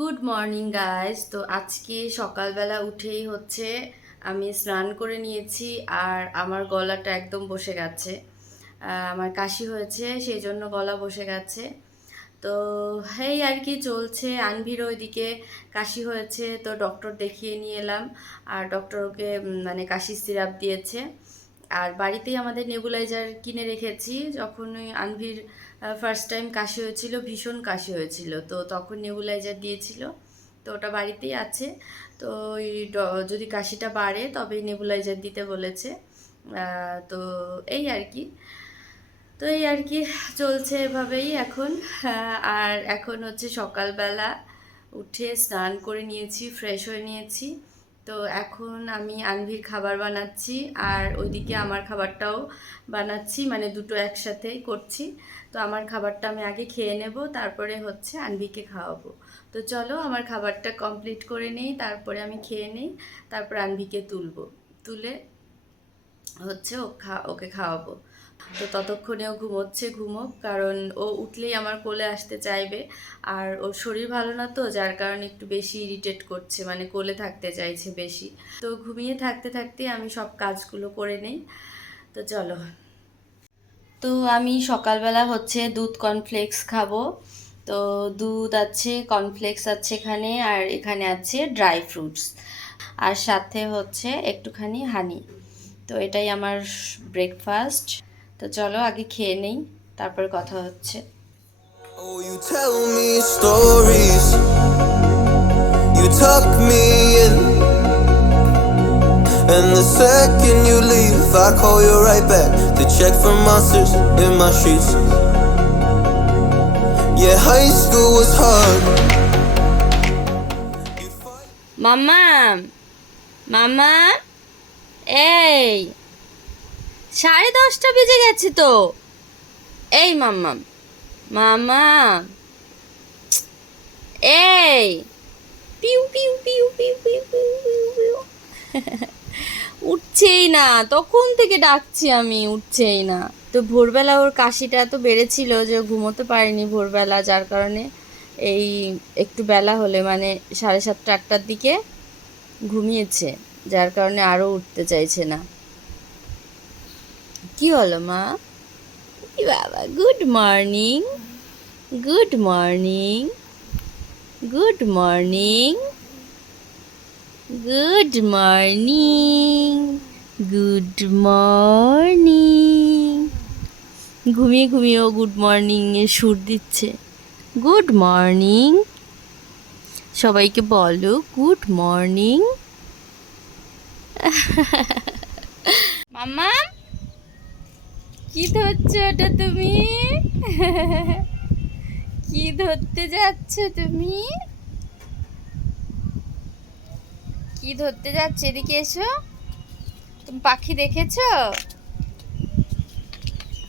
Good morning guys তো আজকে সকালবেলা উঠেই হচ্ছে আমি স্নান করে নিয়েছি আর আমার গলাটা একদম বসে গেছে। আমার কাশি হয়েছে সেই জন্য গলা বসে গেছে। তো এই আর কি চলছে আনভির ওইদিকে কাশি হয়েছে, তো ডক্টর দেখিয়ে নিয়ে এলাম। আর ডক্টর ওকে মানে কাশির সিরাপ দিয়েছে। আর বাড়িতেই আমাদের নেবুলাইজার কিনে রেখেছি যখন ওই আনভির ফার্স্ট টাইম কাশি হয়েছিল, ভীষণ কাশি হয়েছিল। তো তখন নেবুলাইজার দিয়েছিল, তো ওটা বাড়িতেই আছে। তো ওই যদি কাশিটা বাড়ে তবে নেবুলাইজার দিতে বলেছে। তো এই আর কি। তো এই আর কি, চলছে এভাবেই এখন। আর এখন হচ্ছে সকালবেলা উঠে স্নান করে নিয়েছি ফ্রেশ হয়ে নিয়েছি। তো এখন আমি আনভির খাবার বানাচ্ছি, আর ওইদিকে আমার খাবারটাও বানাচ্ছি মানে দুটো একসাথেই করছি। তো আমার খাবারটা আমি আগে খেয়ে নেব, তারপরে হচ্ছে আনভিকে খাওয়াবো। তো চলো আমার খাবারটা কমপ্লিট করে নেই, তারপরে আমি খেয়ে নেই, তারপর আনভিকে তুলবো। তুলে হচ্ছে ও খা, ওকে খাওয়াবো। তো ততক্ষণেও ঘুমোচ্ছে, ঘুমোক, কারণ ও উঠলেই আমার কোলে আসতে চাইবে। আর ওর শরীর ভালো না তো, যার কারণে একটু বেশি ইরিটেট করছে মানে কোলে থাকতে চাইছে বেশি। তো ঘুমিয়ে থাকতে থাকতে আমি সব কাজগুলো করে নেই। তো চলো। তো আমি সকালবেলা হচ্ছে দুধ কর্নফ্লেক্স খাব। তো দুধ আছে কর্নফ্লেক্স আছে এখানে আর এখানে আছে ড্রাই ফ্রুটস আর সাথে হচ্ছে একটুখানি হানি তো এটাই আমার ব্রেকফাস্ট তো চলো আগে খেয়ে নেই তারপর কথা হচ্ছে। Oh. And the second you leave, If I call you right back, To check for monsters in my sheets. Yeah, high school was hard. মামা মামা এই সাড়ে দশটা বেজে গেছে তো এই মাম্মাম মামা এই পিউ পিউ পিউ পিউ পিউ পিউ পিউ উঠছেই না, তখন থেকে ডাকছি আমি, উঠছেই না। তো ভোরবেলা ওর কাশিটা এত বেড়েছিল যে ঘুমোতে পারিনি ভোরবেলা, যার কারণে এই একটু বেলা হলে মানে সাড়ে সাতটা, আটটার দিকে ঘুমিয়েছে, যার কারণে আরও উঠতে চাইছে না। কি হলো মা? বাবা, good morning good morning good morning. Good morning good morning ঘুমিয়ে ঘুমিয়ে ও গুড মর্নিং এর সুর দিচ্ছে। গুড মর্নিং সবাইকে বলো গুড মর্নিং মামা কি ধরছো ওটা তুমি? কি ধরতে যাচ্ছ তুমি? কি ধরতে যাচ্ছে এদিকে এসো? তুমি পাখি দেখেছ?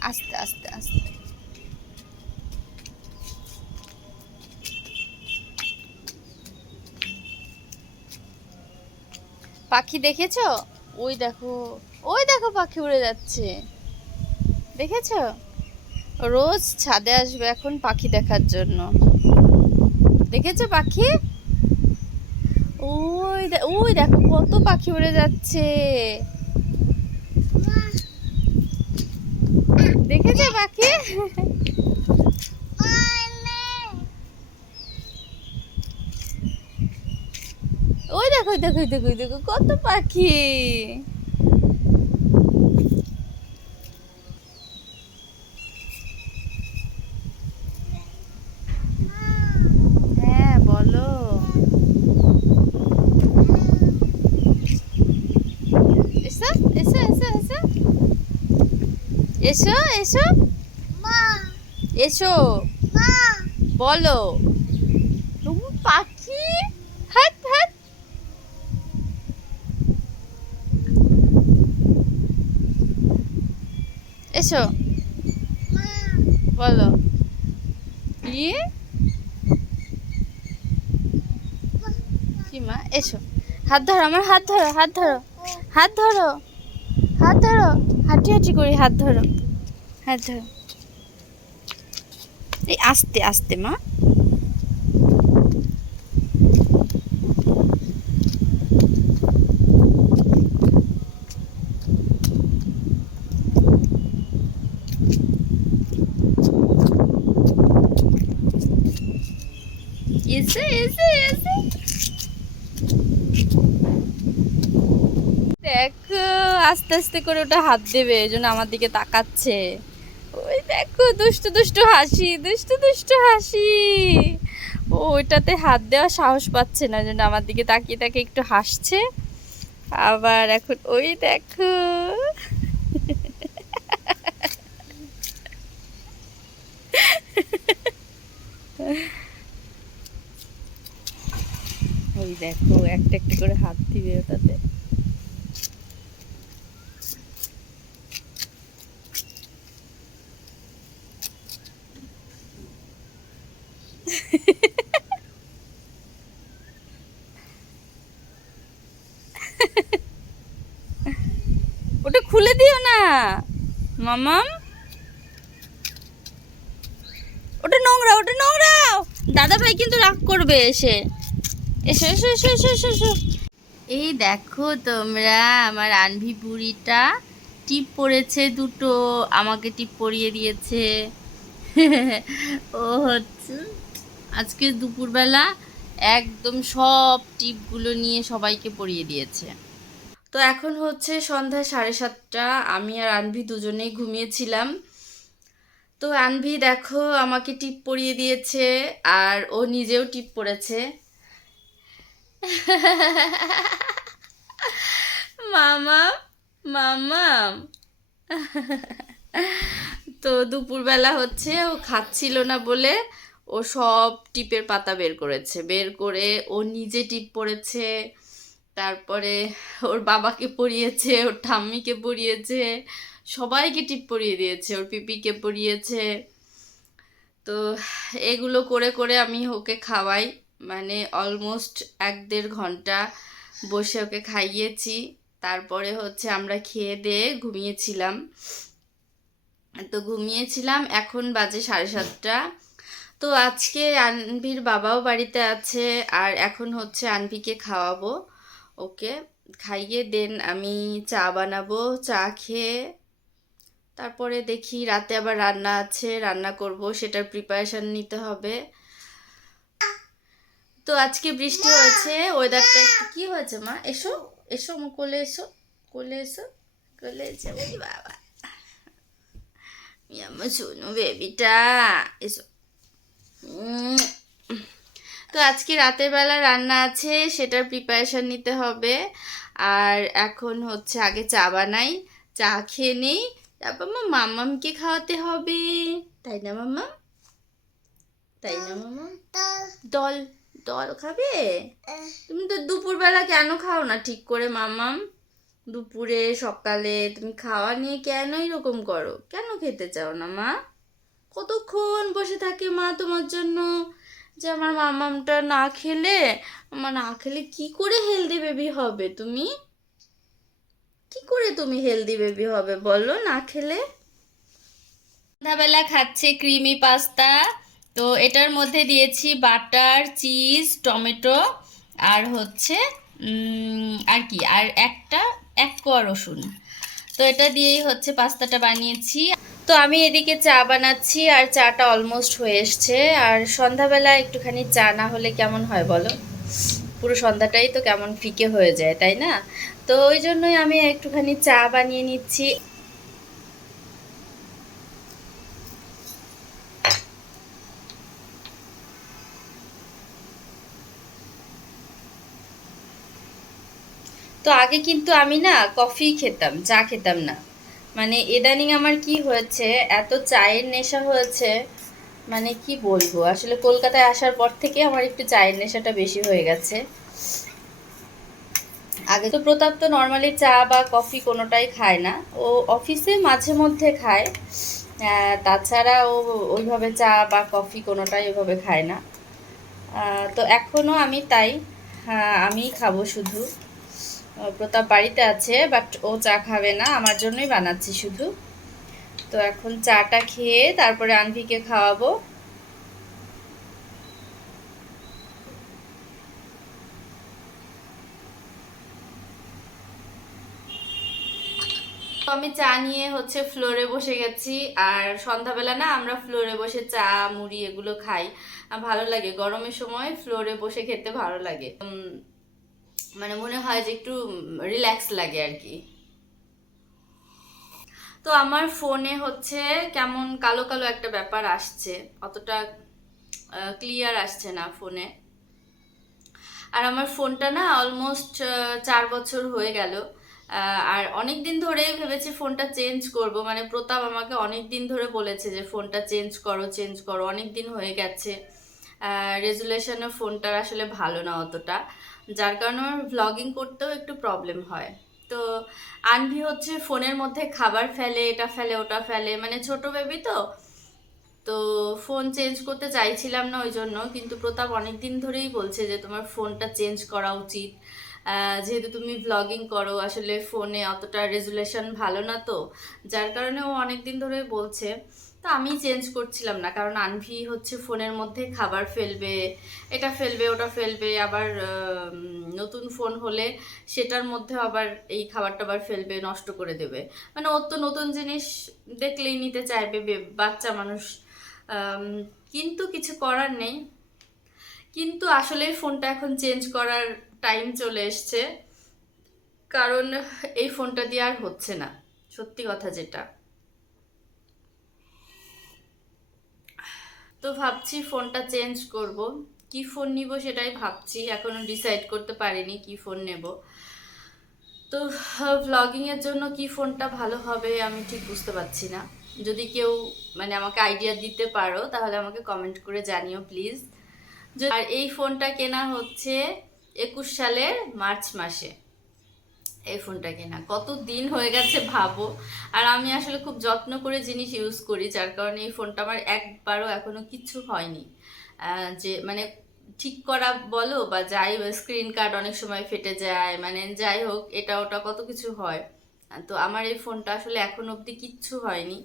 আস্তে আস্তে আস্তে। পাখি দেখেছ? ওই দেখো ওই দেখো পাখি উড়ে যাচ্ছে। দেখেছ? রোজ ছাদে আসবে এখন পাখি দেখার জন্য। দেখেছ পাখি? ওই দেখো কত পাখি উড়ে যাচ্ছে। দেখেছ পাখি? ওই দেখো দেখো দেখো দেখো, কত পাখি হ্যাঁ বলো এসো এসো এসো এসো এসো এসো। এসো। বলো। পাখি? হাত হাত। এসো। বলো। কি? কি মা? এসো। হাত ধরো আমার হাত ধরো হাত ধরো। হাত ধরো। হাত ধরো। হাঁটি করি হাত ধরো। হাত ধরো। এই আস্তে আস্তে মা এসে এসে এসে দেখো আস্তে আস্তে করে ওটা হাত দেবে, এই জন্য আমার দিকে তাকাচ্ছে। ওই দেখো, দুষ্টু দুষ্টু হাসি, দুষ্টু দুষ্টু হাসি। ও, ওইটাতে হাত দেওয়ার সাহস পাচ্ছে না জন্য আমার দিকে তাকিয়ে তাকিয়ে একটু হাসছে। আবার এখন, ওই দেখো। ওই দেখো, একটা একটা করে হাত দিবে ওটাতে ওটা খুলে দিও না মামাম। ওটা নোংরা ওটা নোংরা। দাদা ভাই কিন্তু রাগ করবে এসে। এসো এসো এসো এসো এসো এসো। এই দেখো তোমরা, আমার আনভি বুড়িটা টিপ পড়েছে দুটো, আমাকে টিপ পরিয়ে দিয়েছে। ও হচ্ছে, আজকে দুপুরবেলা একদম সব টিপগুলো নিয়ে সবাইকে পরিয়ে দিয়েছে। তো এখন হচ্ছে সন্ধ্যা সাড়ে সাতটা। আমি আর আনভি দুজনেই ঘুমিয়েছিলাম। তো আনভি দেখো আমাকে টিপ পরিয়ে দিয়েছে আর ও নিজেও টিপ পড়েছে। মামা মামা। তো দুপুরবেলা হচ্ছে ও খাচ্ছিল না বলে ও সব টিপের পাতা বের করেছে। বের করে ও নিজে টিপ পড়েছে। তারপরে ওর বাবাকে পরিয়েছে ওর ঠাম্মিকে পরিয়েছে সবাইকে টিপ পরিয়ে দিয়েছে, ওর পিপিকে পরিয়েছে তো এগুলো করে করে আমি ওকে খাওয়াই মানে অলমোস্ট এক দেড় ঘণ্টা বসে ওকে খাইয়েছি। তারপরে হচ্ছে আমরা খেয়ে দিয়ে ঘুমিয়েছিলাম। তো ঘুমিয়েছিলাম, এখন বাজে সাড়ে সাতটা। তো আজকে আনভির বাবাও বাড়িতে আছে, আর এখন হচ্ছে আনভিকে খাওয়াবো। ওকে খাইয়ে দেন, আমি চা বানাবো, চা খেয়ে তারপরে দেখি রাতে আবার রান্না আছে, রান্না করব, সেটার প্রিপারেশান নিতে হবে। তো আজকে বৃষ্টি হয়েছে ওয়েদারটা একটু কি হয়েছে মা? এসো এসো, আমার কোলে এসো কোলে এসো কোলে এসো বাবা। আমার শোনো বেবিটা এসো। তো আজকে রাতের বেলা রান্না আছে সেটার প্রিপারেশন নিতে হবে। আর এখন হচ্ছে আগে চা বানাই চা খেয়ে নেই তারপর আমার মাম্মামকে খাওয়াতে হবে। তাই না মাম্মা তাই না মাম্মা দল। দল খাবে? তুমি তো দুপুরবেলা কেন খাও না ঠিক করে মামাম? দুপুরে সকালে তুমি খাওয়া নিয়ে কেন এরকম করো? কেন খেতে চাও না মা? কতক্ষণ বসে থাকে মা তোমার জন্য? যে আমার মামামটা না খেলে, আমার না খেলে কি করে হেলদি বেবি হবে তুমি? কি করে তুমি হেলদি বেবি হবে বলো না খেলে? সন্ধ্যাবেলা খাচ্ছে ক্রিমি পাস্তা। তো এটার মধ্যে দিয়েছি বাটার, চিজ, টমেটো আর হচ্ছে আর কি? আর একটা, এক কোয়া রসুন। তো এটা দিয়েই হচ্ছে পাস্তাটা বানিয়েছি। তো আমি এদিকে চা বানাচ্ছি আর চাটা অলমোস্ট হয়ে এসছে। আর সন্ধ্যাবেলা একটুখানি চা না হলে কেমন হয় বলো? পুরো সন্ধ্যাটাই তো কেমন ফিকে হয়ে যায়, তাই না? তো ওই জন্যই আমি একটুখানি চা বানিয়ে নিচ্ছি। তো আগে কিন্তু আমি না কফি খেতাম, চা খেতাম না। মানে ইদানিং আমার কি হয়েছে এত চায়ের নেশা হয়েছে মানে কি বলব? আসলে কলকাতায় আসার পর থেকে আমার একটু চায়ের নেশাটা বেশি হয়ে গেছে। আগে তো প্রতাপ তো নর্মালি চা বা কফি কোনোটাই খায় না। ও অফিসে মাঝে মধ্যে খায়। তাছাড়া ও ওইভাবে চা বা কফি কোনোটাই ওইভাবে খায় না। তো এখনও আমি তাই হ্যাঁ, আমিই খাব শুধু। প্রতাপ বাড়িতে আছে বাট ও চা খাবে না, আমার জন্যই বানাচ্ছি শুধু। তো এখন চাটা খেয়ে তারপরে আনভিকে খাওয়াবো। আমি চা নিয়ে হচ্ছে ফ্লোরে বসে গেছি, আর সন্ধ্যাবেলা না আমরা ফ্লোরে বসে চা, মুড়ি এগুলো খাই। ভালো লাগে, গরমের সময় ফ্লোরে বসে খেতে ভালো লাগে। মানে মনে হয় যে একটু রিল্যাক্স লাগে আর কি। তো আমার ফোনে হচ্ছে কেমন কালো কালো একটা ব্যাপার আসছে, অতটা ক্লিয়ার আসছে না ফোনে আর আমার ফোনটা না অলমোস্ট চার বছর হয়ে গেল। আর অনেক দিন ধরেই ভেবেছি ফোনটা চেঞ্জ করব। মানে প্রতাপ আমাকে অনেক দিন ধরে বলেছে যে ফোনটা চেঞ্জ করো চেঞ্জ করো। অনেক দিন হয়ে গেছে। রেজুলেশনের ফোনটার আসলে ভালো না অতটা। যার কারণে আমার ভ্লগিং করতেও একটু প্রবলেম হয়। তো আনভি হচ্ছে ফোনের মধ্যে খাবার ফেলে, এটা ফেলে, ওটা ফেলে মানে ছোট বেবি তো। তো ফোন চেঞ্জ করতে চাইছিলাম না ওই জন্য কিন্তু প্রতাপ অনেক দিন ধরেই বলছে যে তোমার ফোনটা চেঞ্জ করা উচিত। যেহেতু তুমি ব্লগিং করো, আসলে ফোনে অতটা রেজুলেশন ভালো না তো। যার কারণে ও অনেক দিন ধরেই বলছে তো আমি চেঞ্জ করছিলাম না। কারণ আনভি হচ্ছে ফোনের মধ্যে খাবার ফেলবে, এটা ফেলবে, ওটা ফেলবে, আবার নতুন ফোন হলে সেটার মধ্যে আবার এই খাবারটা আবার ফেলবে, নষ্ট করে দেবে। মানে ওর তো নতুন জিনিস দেখলেই নিতে চাইবে বাচ্চা মানুষ। কিন্তু কিছু করার নেই। কিন্তু আসলে ফোনটা এখন চেঞ্জ করার টাইম চলে এসছে। কারণ এই ফোনটা দিয়ে আর হচ্ছে না। সত্যি কথা যেটা। তো ভাবছি ফোনটা চেঞ্জ করব। কি ফোন নিব সেটাই ভাবছি, এখনও ডিসাইড করতে পারিনি কি ফোন নেব। তো ভ্লগিং এর জন্য কি ফোনটা ভালো হবে আমি ঠিক বুঝতে পারছি না। যদি কেউ মানে আমাকে আইডিয়া দিতে পারো, তাহলে আমাকে কমেন্ট করে জানিও প্লিজ আর এই ফোনটা কেনা হচ্ছে একুশ সালের মার্চ মাসে। এই ফোনটা কেনা। কত দিন হয়ে গেছে ভাবো। আর আমি আসলে খুব যত্ন করে জিনিস ইউজ করি, যার কারণে এই ফোনটা আমার একবারও এখনও কিচ্ছু হয়নি। যে মানে ঠিক করা বলো বা যাই স্ক্রিন কার্ড অনেক সময় ফেটে যায় মানে যাই হোক, এটা ওটা কত কিছু হয়। তো আমার এই ফোনটা আসলে এখন অবধি কিচ্ছু হয়নি।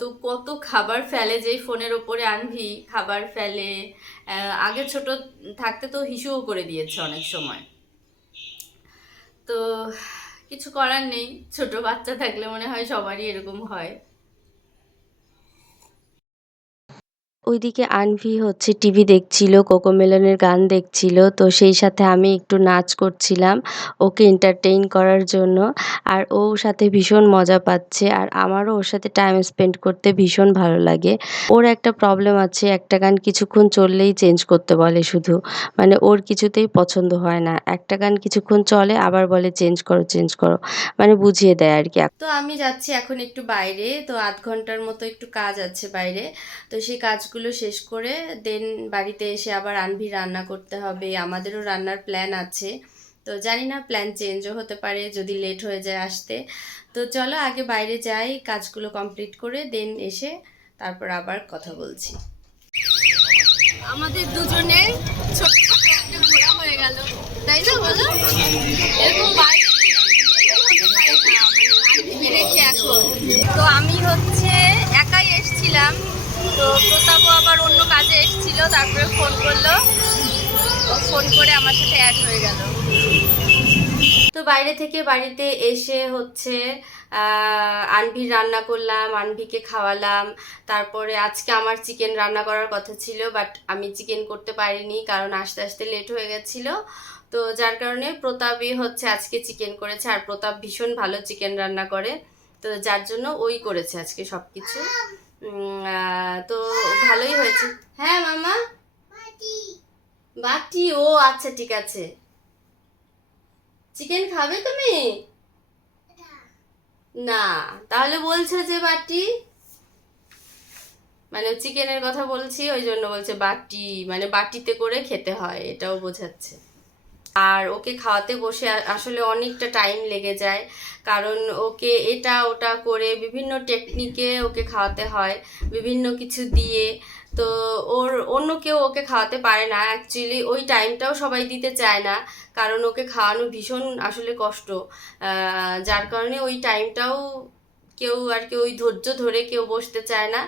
তো কত খাবার ফেলে যেই ফোনের ওপরে আনভি খাবার ফেলে আগে ছোট থাকতে তো হিসুও করে দিয়েছে অনেক সময়। তো কিছু করার নেই ছোট বাচ্চা থাকলে মনে হয় সবারই এরকম হয়। ওইদিকে আনভি হচ্ছে টিভি দেখছিল কোকোমেলনের গান দেখছিল, তো সেই সাথে আমি একটু নাচ করছিলাম ওকে এন্টারটেইন করার জন্য। আর ওর সাথে ভীষণ মজা পাচ্ছে আর আমারও ওর সাথে টাইম স্পেন্ড করতে ভীষণ ভালো লাগে। ওর একটা প্রবলেম আছে, একটা গান কিছুক্ষণ চললেই চেঞ্জ করতে বলে শুধু। মানে ওর কিছুতেই পছন্দ হয় না। একটা গান কিছুক্ষণ চলে, আবার বলে চেঞ্জ করো চেঞ্জ করো। মানে বুঝিয়ে দেয় আর কি। তো আমি যাচ্ছি এখন একটু বাইরে, তো আধ ঘণ্টার মতো একটু কাজ আছে বাইরে। তো সেই কাজগুলো শেষ করে দেন বাড়িতে এসে আবার আনভি রান্না করতে হবে। আমাদেরও রান্নার প্ল্যান আছে। তো জানি না প্ল্যান চেঞ্জও হতে পারে যদি লেট হয়ে যায় আসতে। তো চলো আগে বাইরে যাই, কাজগুলো কমপ্লিট করে দেন এসে তারপর আবার কথা বলছি। আমাদের দুজনের ছোটখাটো একটা ঘোরা হয়ে গেল। তাই না বলো? এরকম বাইরে হতে পারে না। মানে তো আমি হচ্ছে একাই এসছিলাম। তো প্রতাপও আবার অন্য কাজে এসছিল, তারপরে ফোন করল। ফোন করে আমার সাথে অ্যাড হয়ে গেল। তো বাইরে থেকে বাড়িতে এসে হচ্ছে আনভির রান্না করলাম, আনভিকে খাওয়ালাম। তারপরে আজকে আমার চিকেন রান্না করার কথা ছিল বাট আমি চিকেন করতে পারিনি কারণ আস্তে আস্তে লেট হয়ে গেছিল। তো যার কারণে প্রতাপই হচ্ছে আজকে চিকেন করেছে, আর প্রতাপ ভীষণ ভালো চিকেন রান্না করে। তো যার জন্য ওই করেছে আজকে সব কিছু তো ভালোই হয়েছে। হ্যাঁ মামা? বাটি। ও আচ্ছা ঠিক আছে। চিকেন খাবে তুমি? না। তাহলে বলছো যে বাটি। মানে চিকেনের কথা বলছি ওই জন্য বলছে বাটি। মানে বাটিতে করে খেতে হয় এটাও বোঝাচ্ছে। আর ওকে খাওয়াতে বসে আসলে অনেকটা টাইম লেগে যায়। কারণ ওকে এটা ওটা করে বিভিন্ন টেকনিকে ওকে খাওয়াতে হয়, বিভিন্ন কিছু দিয়ে। তো ওর অন্য কেউ ওকে খাওয়াতে পারে না। অ্যাকচুয়ালি ওই টাইমটাও সবাই দিতে চায় না। কারণ ওকে খাওয়ানো ভীষণ আসলে কষ্ট। যার কারণে ওই টাইমটাও কেউ আর কি ওই ধৈর্য ধরে কেউ বসতে চায় না।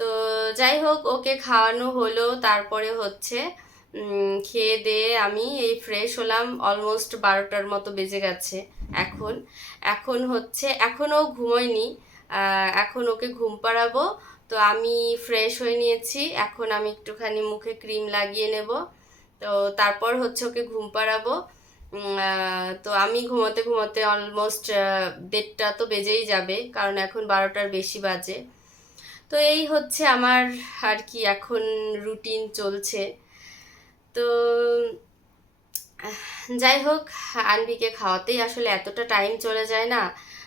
তো যাই হোক, ওকে খাওয়ানো হলো, তারপরে হচ্ছে খেয়ে দিয়ে আমি এই ফ্রেশ হলাম অলমোস্ট বারোটার মতো বেজে গেছে এখন। এখন হচ্ছে, এখনও ঘুমোয়নি এখন ওকে ঘুম পাড়াবো। তো আমি ফ্রেশ হয়ে নিয়েছি, এখন আমি একটুখানি মুখে ক্রিম লাগিয়ে নেব। তো তারপর হচ্ছে ওকে ঘুম পাড়াবো। তো আমি ঘুমোতে ঘুমোতে অলমোস্ট দেড়টা তো বেজেই যাবে, কারণ এখন বারোটার বেশি বাজে। তো এই হচ্ছে আমার আর কি, এখন রুটিন চলছে। তো যাই হোক আনবিকে খাওয়াতেই আসলে এতটা টাইম চলে যায় না।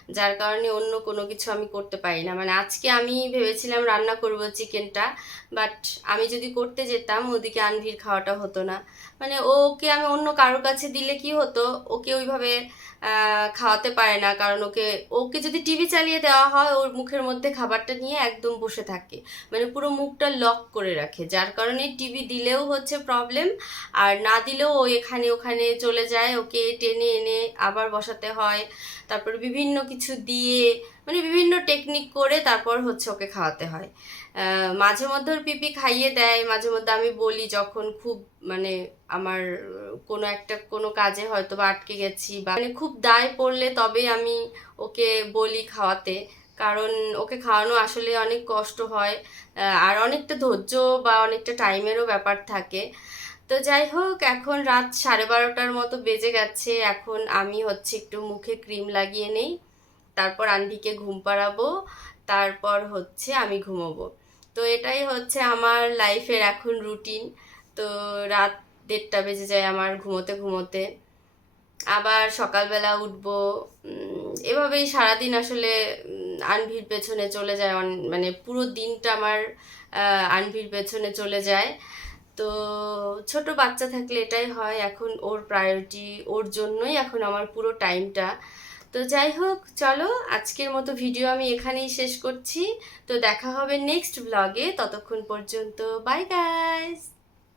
যার কারণে অন্য কোনো কিছু আমি করতে পারি না। মানে আজকে আমি ভেবেছিলাম রান্না করব চিকেনটা বাট আমি যদি করতে যেতাম, ওদিকে আনভির খাওয়াটা হতো না। মানে ওকে আমি অন্য কারোর কাছে দিলে কি হতো? ওকে ওইভাবে খাওয়াতে পারে না। কারণ ওকে ওকে যদি টিভি চালিয়ে দেওয়া হয়, ওর মুখের মধ্যে খাবারটা নিয়ে একদম বসে থাকে। মানে পুরো মুখটা লক করে রাখে। যার কারণে টিভি দিলেও হচ্ছে প্রবলেম আর না দিলেও ও এখানে ওখানে চলে যায়। ওকে টেনে এনে আবার বসাতে হয়। তারপর বিভিন্ন কিছু দিয়ে মানে বিভিন্ন টেকনিক করে তারপর হচ্ছে ওকে খাওয়াতে হয়। মাঝে মধ্যে ওর পিপি খাইয়ে দেয়, মাঝে মধ্যে আমি বলি যখন খুব মানে আমার কোনো একটা, কোনো কাজে হয়তো বা আটকে গেছি বা মানে খুব দায় পড়লে তবে আমি ওকে বলি খাওয়াতে। কারণ ওকে খাওয়ানো আসলে অনেক কষ্ট হয় আর অনেকটা ধৈর্য বা অনেকটা টাইমেরও ব্যাপার থাকে। তো যাই হোক, এখন রাত সাড়ে বারোটার মতো বেজে গেছে, এখন আমি হচ্ছে একটু মুখে ক্রিম লাগিয়ে নেই। তারপর আন্টিকে ঘুম পাড়াবো, তারপর হচ্ছে আমি ঘুমোবো। তো এটাই হচ্ছে আমার লাইফের এখন রুটিন। তো রাত দেড়টা বেজে যায় আমার ঘুমোতে ঘুমোতে। আবার সকালবেলা উঠবো এভাবেই সারাদিন আসলে আনভির পেছনে চলে যায় মানে পুরো দিনটা আমার আনভির পেছনে চলে যায়। তো ছোট বাচ্চা থাকলে এটাই হয়, এখন ওর প্রায়োরিটি ওর জন্যই এখন আমার পুরো টাইমটা তো যাই হোক, চলো আজকের মতো ভিডিও আমি এখানেই শেষ করছি। তো দেখা হবে নেক্সট ব্লগে ততক্ষণ পর্যন্ত বাই গাইস